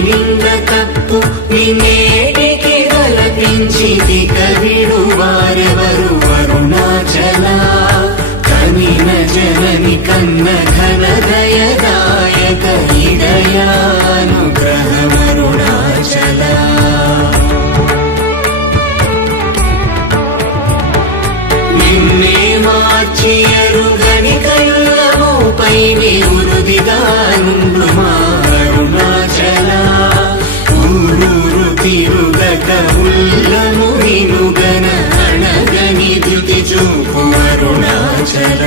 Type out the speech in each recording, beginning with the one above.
నిన్న తప్పు నిన్నేటికి తలపించితి కవిడు వారెవరు అరుణాచల కనిన జనని కన్న ఘన దయదాయక హృదయానుగ్రహమరుణాచల నిన్నే మార్చి ఎరుగని కళ్ళమోపై ఉరుదిగా నుండుమా అరుణాచల ఊరూరు తిరుగక ఉల్లము వినుగన అణగని ధృతి చూపు అరుణాచల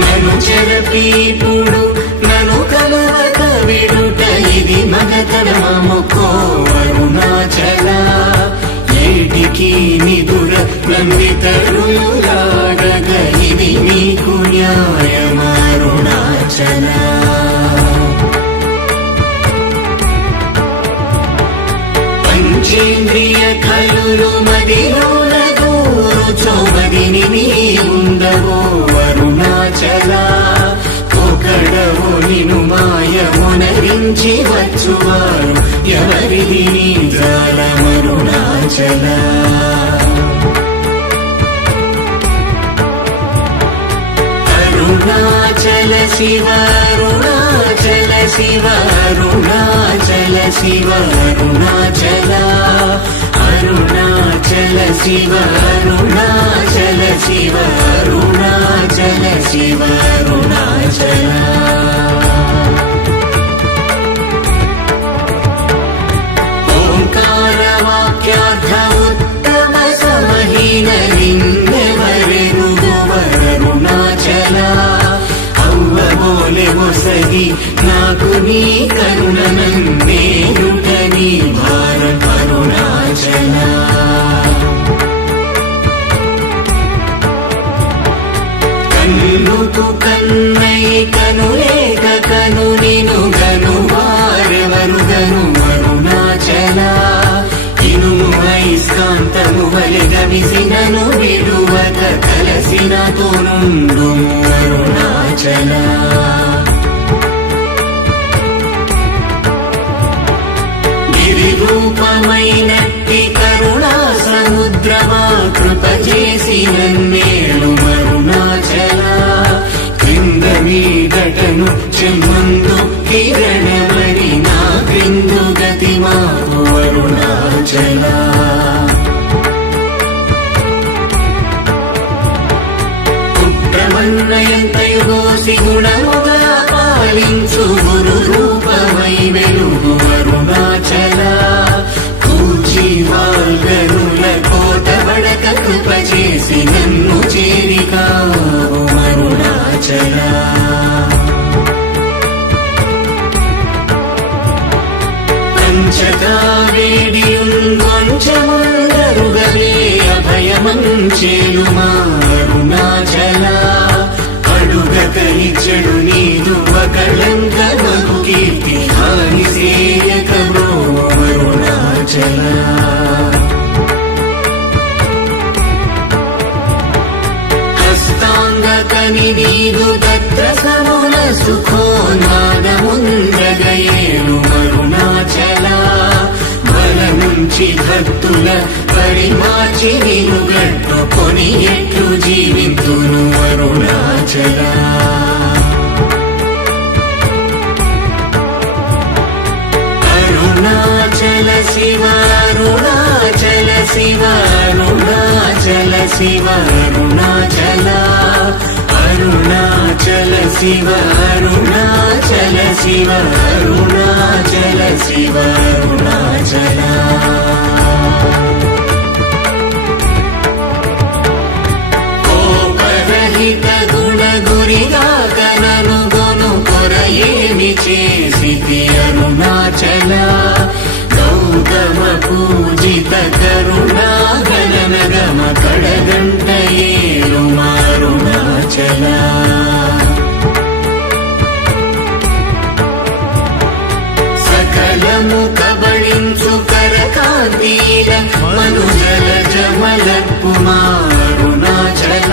నన్ను చెరపీపుడు నన్ను కలవక విడుట ఇది మగతరమముకో అరుణాచల ఏటికి నిదుర నందితరులాడగ ఇది నీకు న్యాయమరుణాచల పంచేంద్రియ కలులు మదిలోన దూరుచోమదిని నీ ఉండవో అరుణాచల ఒకడవో నిను మాయమునరించి వచ్చువారు ఎవరిది నీ జాలమరుణాచల అరుణాచల శివ అరుణాచల శివ అరుణాచల శివ అరుణాచల అరుణాచల శివ అరుణాచల శివ అరుణాచల శివ అరుణాచల ఓంకార వాక్యార్థ ఉత్తమ సమహీన లింగవరెరుగవరుణాచల అవ్వబోలె ఒసగి నాకు నీ కరుణనందేరుట నీ భారత అరుణాచల కన్నుకు కన్నై కనులేక కను నిను గను వారెవరు గను అరుణాచల ఇనుము ఐస్కాంతము వలె గమిసినను విడువక కలసిన తోనుండు అరుణాచల రూపమైనట్టి కరుణా సముద్రమా కృప చేసి నన్నేలు అరుణాచల క్రింద మీదటను చెమ్మందు కిరణమణి నా క్రిందు గతి మాకు అరుణాచల కుట్రమన్నయంతయుగోసి గుణముగా పాలించు గురు రూపమై వెలుగు అరుణాచల కూచి వాల్గనుల కోట వడక కృప చేసి నన్ను చేరికావు అరుణాచల పంచగా వేడియుంగొంచముందరుగవే అభయమంచేలుమా అరుణాచల అడుగక ఇచ్చడు నీదు ఒకళంక మగు కీర్తి హాని సేయక బ్రో అరుణాచల హస్తాంగ కని నీదు తత్ర సమున సుఖోన్మాదముందగయేలు అరుణాచల బల నుంచి భక్తుల పరిమాచి నిను గట్టుకొని ఎట్లు జీవితును అరుణాచల అరుణాచల శివ అరుణాచల శివ అరుణాచల శివ అరుణాచల అరుణాచల శివ అరుణాచల శివ అరుణాచల శివ అరుణాచల కోపరహిత గుణ గురిగా కనను గొను కొరయేమి చేసితి అరుణాచల గౌతమ పూజిత కరుణా గణన గమ కడగంట ఏలు అరుణాచల సకలము కబళించు కరకాంతీల మనుజల జమలపు అరుణాచల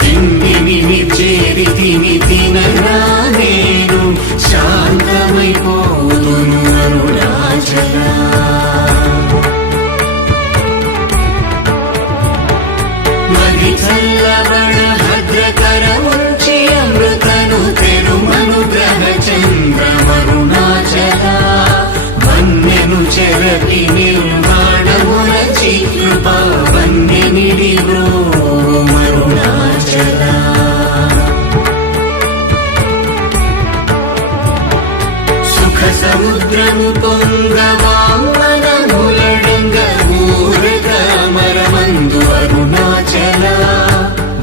తిండిని చేరితిని తినరా నేను శాంతమైపోదును అరుణాచల మది చల్లబడ భద్రకరముంచి అమృతను తెరుమనుగ్రహ చంద్రమరుణాచల వన్యను చెరపి నిర్మాణమురచి కృపా వన్యనిడి మరుణాచల సుఖ సముద్రము పొంగవాంగనములడంగ ఊరగ మరమందు అరుణాచల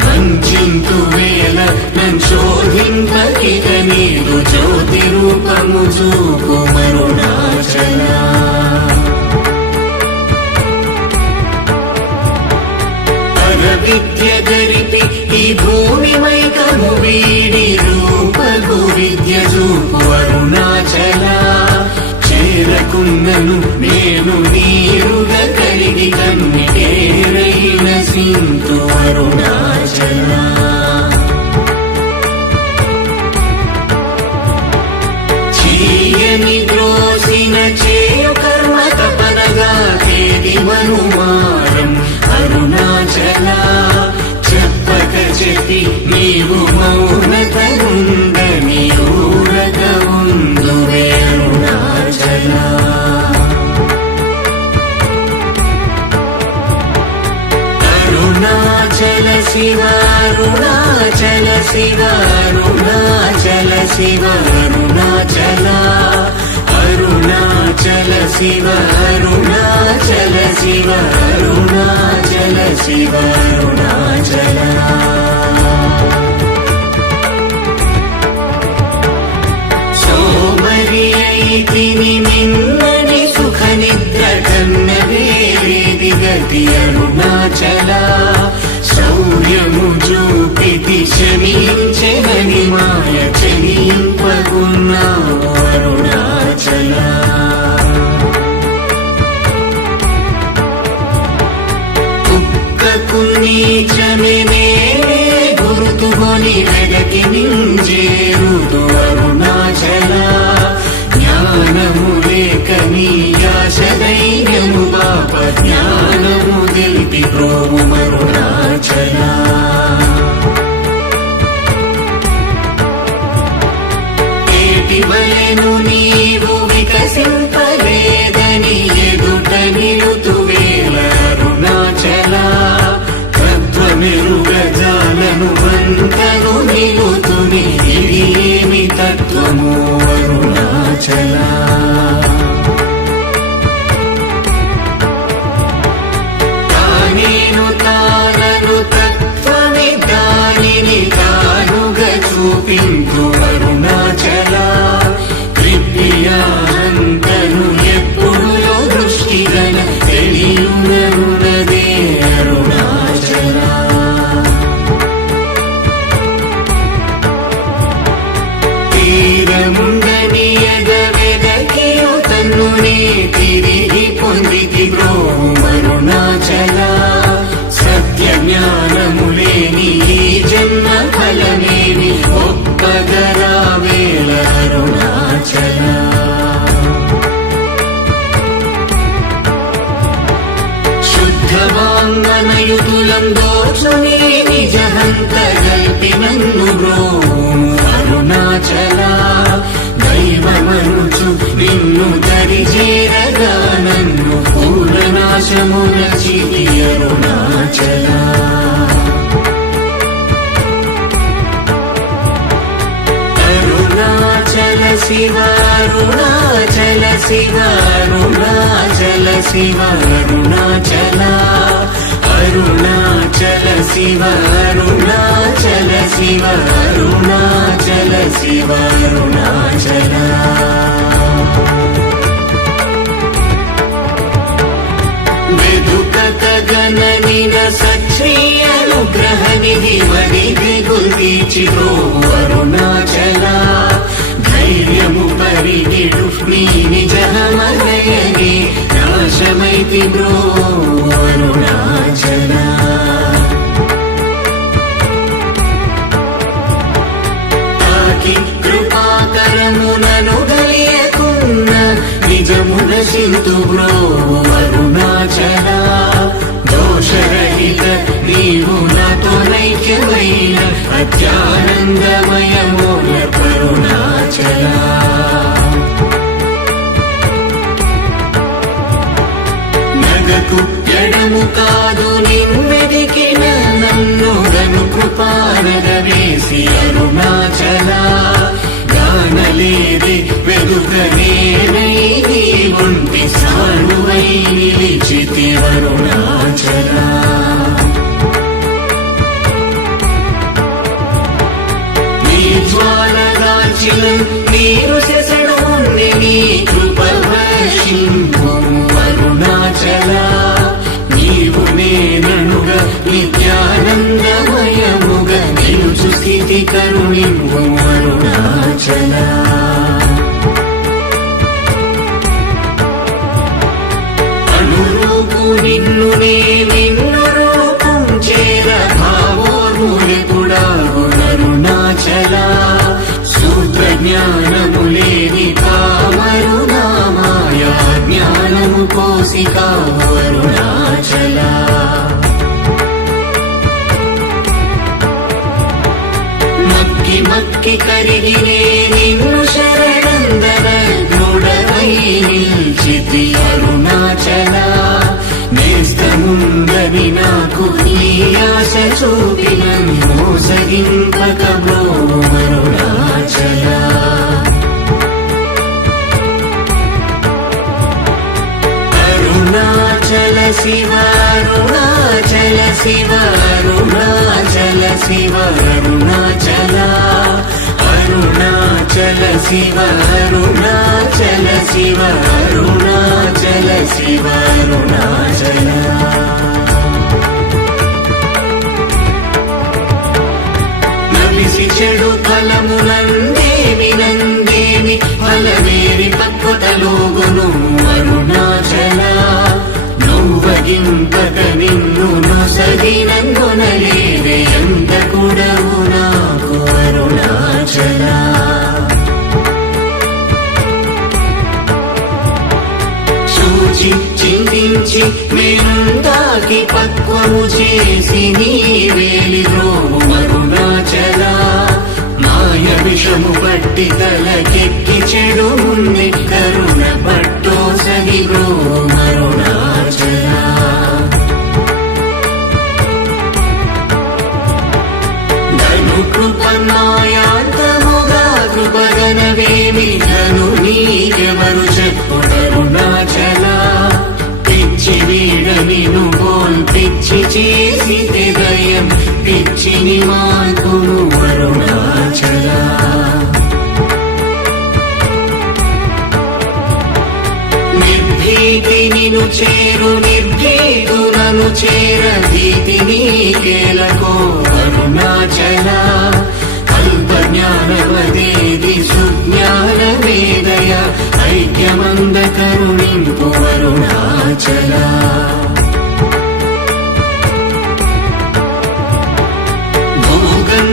వంచింతు వేల నంశోధింపకిక నీదు జ్యోతి రూపము చూపు మరుణాచల విద్య గరిపి ఈ భూమి మైకము వీడి రూపగు విద్య చూపు అరుణాచల చేరకున్నను నేను నీరుగా కరిగి కన్నిటేరైన సింతు అరుణాచల చీయని ద్రోసిన చేయు కర్మ తపనగా తేది మనుమారం అరుణాచల చెప్పక చెప్పి నీవు మౌనతనుందని ఊరగ ఉందువే అరుణాచల అరుణాచల శివ అరుణాచల శివ అరుణాచల శివ అరుణాచల అరుణాచల శివ అరుణాచల శివ అరుణాచల శివ అరుణాచల సోమరి అయితిని నిన్నని సుఖ నిద్ర కన్న వేరేది గతి అరుణాచల శౌర్యము చూపితి క్షమించెనని మాయ చెలింపకున్నావు అరుణాచల కుక్కకు నీచమే గురుతుకొని వెగకి నింజేరుదు అరుణాచల జ్ఞానము లేక నీ ఆశ ధైర్యము బాప జ్ఞానము తెలిపి ప్రోము అరుణాచల ఏటివలెను నీవు వికసింపలేదని ఎదుట నిలుతువేల అరుణాచల తత్వమెరుగజాలను వంతను నిలుతుని ఇది ఏమి తత్వము అరుణాచల తానేను తానను తత్వమే దానిని తానుగా చూపింతు అరుణాచల కృప్యానంతను ఎప్పుడులో దృష్టిగల తెలియునరునదే అరుణాచల తీరముండని ఎగవెదకియు తన్నునే తిరిగి పొందితి బ్రోము అరుణాచల సత్య జ్ఞానములేని ఈ జన్మ ఫలమేమి ఒప్పగరా వేళ అరుణాచల శుద్ధవాంగనయుతులం దోచుని నిజహంత గల్పి నన్ను బ్రోము అరుణాచల దైవమనుచు నిన్ను దరిచేరగా నన్ను పూర్ణనాశమున చితి అరుణాచల అరుణాచల శివ అరుణాచల శివ అరుణాచల శివ అరుణాచల అరుణాచల శివ అరుణాచల శివ అరుణాచల శివ అరుణాచల వెదుకత గణనిన సచ్ఛీ అనుగ్రహ నిధి వడిది గుల్దీచి అరుణాచల ధైర్యము పరిగిడు నీ నిజమగయని నాశమైతి బ్రో అరుణాచల వికసింతు బ్రోవు అరుణాచల దోషరహిత నీవు నాతో నైక్యమైన అత్యానందమయమూల కరుణాచల నగకు ఎడము కాదు నిన్నెదికిన నన్ను గను కృపానగ వేసి అరుణాచల గానలేది వెదుకనేనై ఒంటి సానువై నిలిచితి అరుణాచల నీ జ్వాలగాల్చిన నీరు సెసడు నీ కృప వర్షింపు అరుణాచల నీవు నేననుగా నిత్యానందమయముగా నిలుచు స్థితి కరుణింపు అరుణాచల అనురూపు నిన్ను నిన్ను రూపం చేర భావోర్ములెపుడాగు అరుణాచల సూత్ర జ్ఞానము లేని కామరుణామాయ జ్ఞానము కోసికా అరుణాచల మక్కి మక్కి కరిగినే నిన్ను శరణందన గృఢమై నిల్చితి అరుణాచల నేస్తముందని నాకు నీ ఆశ చూపిన మోసగింపక బ్రోవు అరుణాచల అరుణాచల శివ అరుణాచల శివ అరుణాచల శివ అరుణాచల అరుణాచల శివ అరుణాచల శివ అరుణాచల శివ అరుణాచల నలిసి చెడు ఫలమునందేమి నందేమి ఫలమేరి పక్వతలోగును అరుణాచల నువ్వగింపక నిన్ను నొసగినందునలేదే ఎంత కూడవు నాకు అరుణాచల చూచి చింతించి మేనుందాకి పక్వము చేసి నీ వేలి రోము అరుణాచల మాయ విషము పట్టి తలకెక్కి చెడు ముంది కరుణ పట్టో సగి బ్రోము అరుణాచల ధను కృపమాయాంతముగా కృపగనవేమి ధను నీకెవరు చెప్పుడరుణాచల పిచ్చి వీడని నువ్వోల్ పిచ్చి చేసి దయం పిచ్చిని మాకును అరుణాచల నిర్భీతి నిను చేరు నిర్భీతులను చేర భీతి నీకేలకో అరుణాచల అల్ప జ్ఞానవదేది సుజ్ఞానవేదయ ఐక్యమంద కరుణింపు అరుణాచల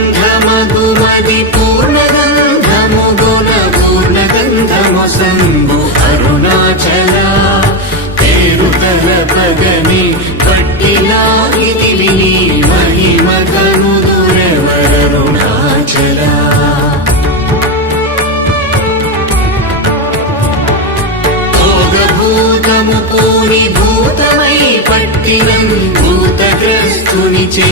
భూగంధమగుమది పూర్ణగంధము గుణ పూర్ణగంధము సంభు అరుణాచల పేరు తలపగని పట్టిలాగిది విని మహిమ కనుదురవరుణాచల భూతము పూని భూతమై పట్టినం భూతగ్రస్తుని